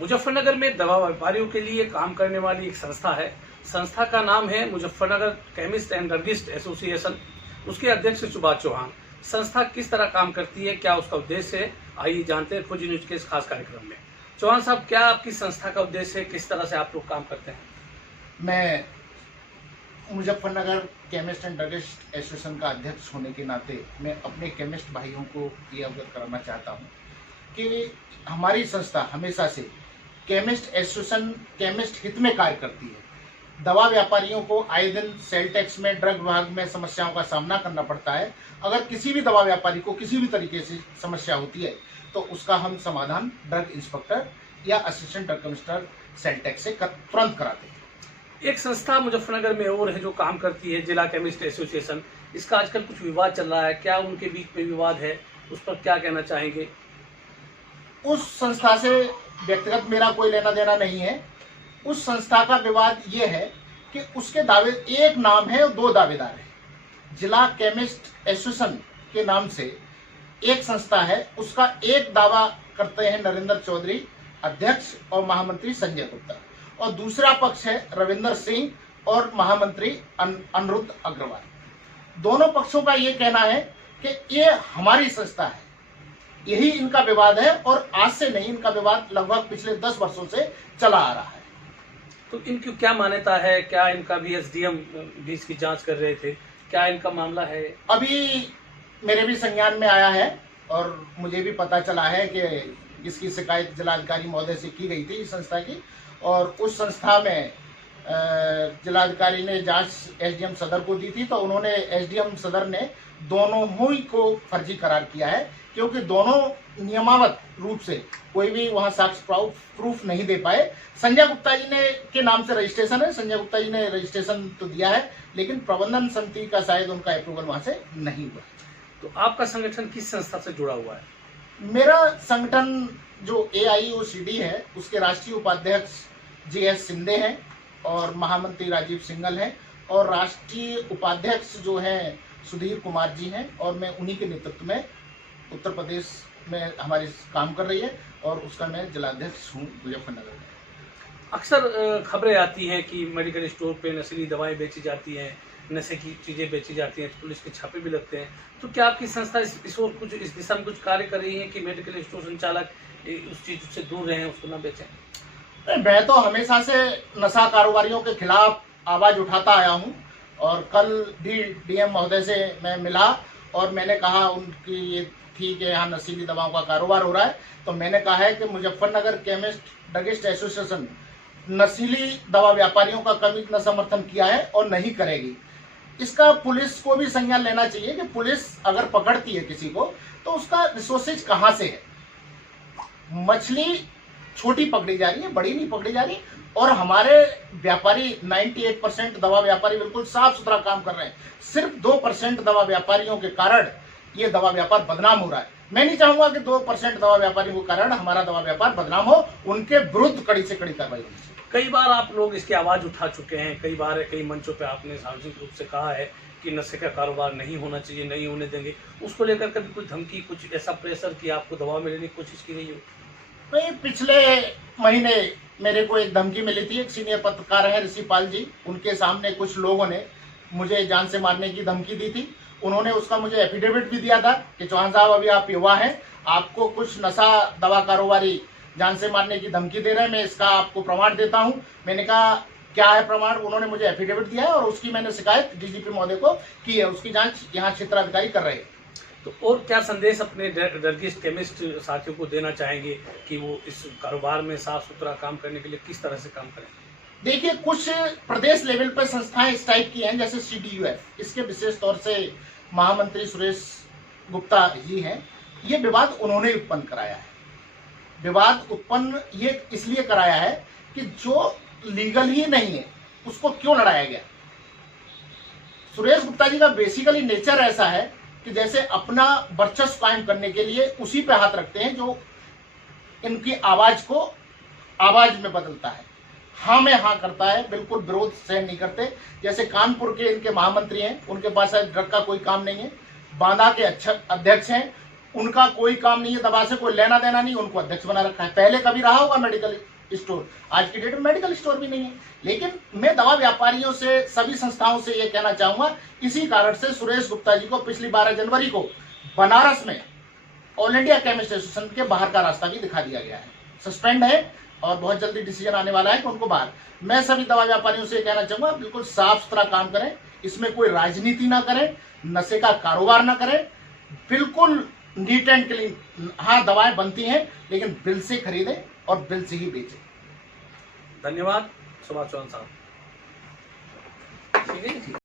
मुजफ्फरनगर में दवा व्यापारियों के लिए काम करने वाली एक संस्था है। संस्था का नाम है Muzaffarnagar chemist and druggist association. उसके अध्यक्ष सुभाष चौहान। संस्था किस तरह काम करती है, क्या उसका उद्देश्य है, आइए जानते हैं खोजी न्यूज के इस खास कार्यक्रम में। चौहान साहब, क्या आपकी संस्था का उद्देश्य है, किस तरह से आप लोग काम करते हैं? मैं Muzaffarnagar chemist and druggist association का अध्यक्ष होने के नाते मैं अपने केमिस्ट भाइयों को ये अवगत कराना चाहता हूँ कि हमारी संस्था हमेशा से केमिस्ट एसोसिएशन केमिस्ट हित में कार्य करती है। दवा व्यापारियों को आए दिन सेल टैक्स में ड्रग विभाग में समस्याओं का सामना करना पड़ता है। अगर किसी भी दवा व्यापारी को किसी भी तरीके से समस्या होती है तो उसका हम समाधान ड्रग इंस्पेक्टर या assistant drug commissioner sale tax से तुरंत कराते हैं। एक संस्था मुजफ्फरनगर में और है जो काम करती है, जिला केमिस्ट एसोसिएशन। इसका आजकल कुछ विवाद चल रहा है, क्या उनके बीच में विवाद है, उस पर क्या कहना चाहेंगे? उस संस्था से व्यक्तिगत मेरा कोई लेना देना नहीं है। उस संस्था का विवाद ये है कि उसके दावे, एक नाम है और दो दावेदार हैं। जिला केमिस्ट एसोसिएशन के नाम से एक संस्था है, उसका एक दावा करते हैं नरेंद्र चौधरी अध्यक्ष और महामंत्री संजय गुप्ता, और दूसरा पक्ष है रविंदर सिंह और महामंत्री अनिरुद्ध अग्रवाल। दोनों पक्षों का ये कहना है कि ये हमारी संस्था है, यही इनका विवाद है और आज से नहीं, इनका विवाद लगभग पिछले 10 वर्षों से चला आ रहा है। तो इनकी क्या मान्यता है? क्या इनका भी एसडीएम भी इसकी जांच कर रहे थे? क्या इनका मामला है? अभी मेरे भी संज्ञान में आया है और मुझे भी पता चला है कि इसकी शिकायत जिलाधिकारी महोदय से की गई थी इस संस्था की, और उस संस्था में जिलाधिकारी ने जांच एसडीएम सदर को दी थी, तो उन्होंने एसडीएम सदर ने दोनों ही को फर्जी करार किया है, क्योंकि दोनों नियमावत रूप से कोई भी वहां साक्ष्य प्रूफ नहीं दे पाए। संजय गुप्ता जी ने के नाम से रजिस्ट्रेशन है, संजय गुप्ता जी ने रजिस्ट्रेशन तो दिया है, लेकिन प्रबंधन समिति का शायद उनका अप्रूवल वहां से नहीं हुआ। तो आपका संगठन किस संस्था से जुड़ा हुआ है? मेरा संगठन जो AIOCD है, उसके राष्ट्रीय उपाध्यक्ष JS सिंधे हैं और महामंत्री राजीव सिंघल हैं, और राष्ट्रीय उपाध्यक्ष जो हैं सुधीर कुमार जी हैं, और मैं उन्हीं के नेतृत्व में उत्तर प्रदेश में हमारी काम कर रही है, और उसका मैं जिलाध्यक्ष हूँ मुजफ्फरनगर में। अक्सर खबरें आती हैं कि मेडिकल स्टोर पे नशीली दवाएं बेची जाती हैं, नशे की चीज़ें बेची जाती हैं, तो पुलिस के छापे भी लगते हैं। तो क्या आपकी संस्था इस ओर कुछ, इस दिशा में कुछ कार्य कर रही है कि मेडिकल स्टोर संचालक उस चीज़ से दूर रहें, उसको ना बेचें? मैं तो हमेशा से नशा कारोबारियों के खिलाफ आवाज उठाता आया हूं, और कल भी DM महोदय से मैं मिला और मैंने कहा, उनकी ये थी कि यहाँ नशीली दवाओं का कारोबार हो रहा है, तो मैंने कहा है कि मुजफ्फरनगर केमिस्ट ड्रगिस्ट एसोसिएशन नशीली दवा व्यापारियों का कभी न समर्थन किया है और नहीं करेगी। इसका पुलिस को भी संज्ञान लेना चाहिए कि पुलिस अगर पकड़ती है किसी को तो उसका रिसोर्सेज कहाँ से है। मछली छोटी पकड़ी जा रही है, बड़ी नहीं पकड़ी जा रही, और हमारे व्यापारी 98% दवा व्यापारी बिल्कुल साफ सुथरा काम कर रहे हैं। सिर्फ 2% दवा व्यापारियों के कारण ये दवा व्यापार बदनाम हो रहा है। मैं नहीं चाहूंगा कि 2% दवा व्यापारियों के कारण हमारा दवा व्यापार बदनाम हो, उनके विरुद्ध कड़ी से कड़ी कार्रवाई होनी चाहिए। कई बार आप लोग इसकी आवाज उठा चुके हैं, कई बार कई मंचों पे आपने सार्वजनिक रूप से कहा है कि नशे का कारोबार नहीं होना चाहिए, नहीं होने देंगे। उसको लेकर कभी कुछ धमकी, कुछ ऐसा प्रेशर कि आपको दवा मिलने की कोशिश की गई हो? नहीं, पिछले महीने मेरे को एक धमकी मिली थी। एक सीनियर पत्रकार है ऋषिपाल जी, उनके सामने कुछ लोगों ने मुझे जान से मारने की धमकी दी थी। उन्होंने उसका मुझे एफिडेविट भी दिया था कि चौहान साहब, अभी आप युवा हैं, आपको कुछ नशा दवा कारोबारी जान से मारने की धमकी दे रहे हैं, मैं इसका आपको प्रमाण देता हूं। मैंने कहा, क्या है प्रमाण? उन्होंने मुझे एफिडेविट दिया है और उसकी मैंने शिकायत DGP महोदय को की है, उसकी जांच यहाँ क्षेत्राधिकारी कर रहे हैं। तो और क्या संदेश अपने ड्रगिस्ट केमिस्ट साथियों को देना चाहेंगे कि वो इस कारोबार में साफ सुथरा काम करने के लिए किस तरह से काम करें? देखिए, कुछ प्रदेश लेवल पर संस्थाएं इस टाइप की हैं, जैसे CDUF, इसके विशेष तौर से महामंत्री सुरेश गुप्ता जी हैं। ये विवाद उन्होंने उत्पन्न कराया है। विवाद उत्पन्न ये इसलिए कराया है कि जो लीगल ही नहीं है उसको क्यों लड़ाया गया। सुरेश गुप्ता जी का बेसिकली नेचर ऐसा है कि जैसे अपना वर्चस्व कायम करने के लिए उसी पे हाथ रखते हैं जो इनकी आवाज को आवाज में बदलता है, हाँ में हाँ करता है, बिल्कुल विरोध सहन नहीं करते। जैसे कानपुर के इनके महामंत्री हैं, उनके पास ड्रग का कोई काम नहीं है। बांदा के अध्यक्ष हैं, उनका कोई काम नहीं है, दवा से कोई लेना देना नहीं, उनको अध्यक्ष बना रखा है। पहले कभी रहा होगा मेडिकल स्टोर, आज की डेट में मेडिकल स्टोर भी नहीं है। लेकिन मैं दवा व्यापारियों से, सभी संस्थाओं से ये कहना चाहूंगा, इसी कारण से सुरेश गुप्ता जी को पिछली 12 जनवरी को बनारस में ऑल इंडिया केमिस्ट एसोसिएशन के बाहर का रास्ता भी दिखा दिया गया है। सस्पेंड है और बहुत जल्दी डिसीजन आने वाला है कि उनको बाहर। मैं सभी दवा व्यापारियों से कहना चाहूंगा, बिल्कुल साफ सुथरा काम करें, इसमें कोई राजनीति ना करें, नशे का कारोबार ना करें, बिल्कुल नीट एंड क्लीन। हाँ, दवाएं बनती हैं लेकिन बिल से खरीदें और बिल से ही बेचें। धन्यवाद सुभाष चौहान साहब। ठीक है।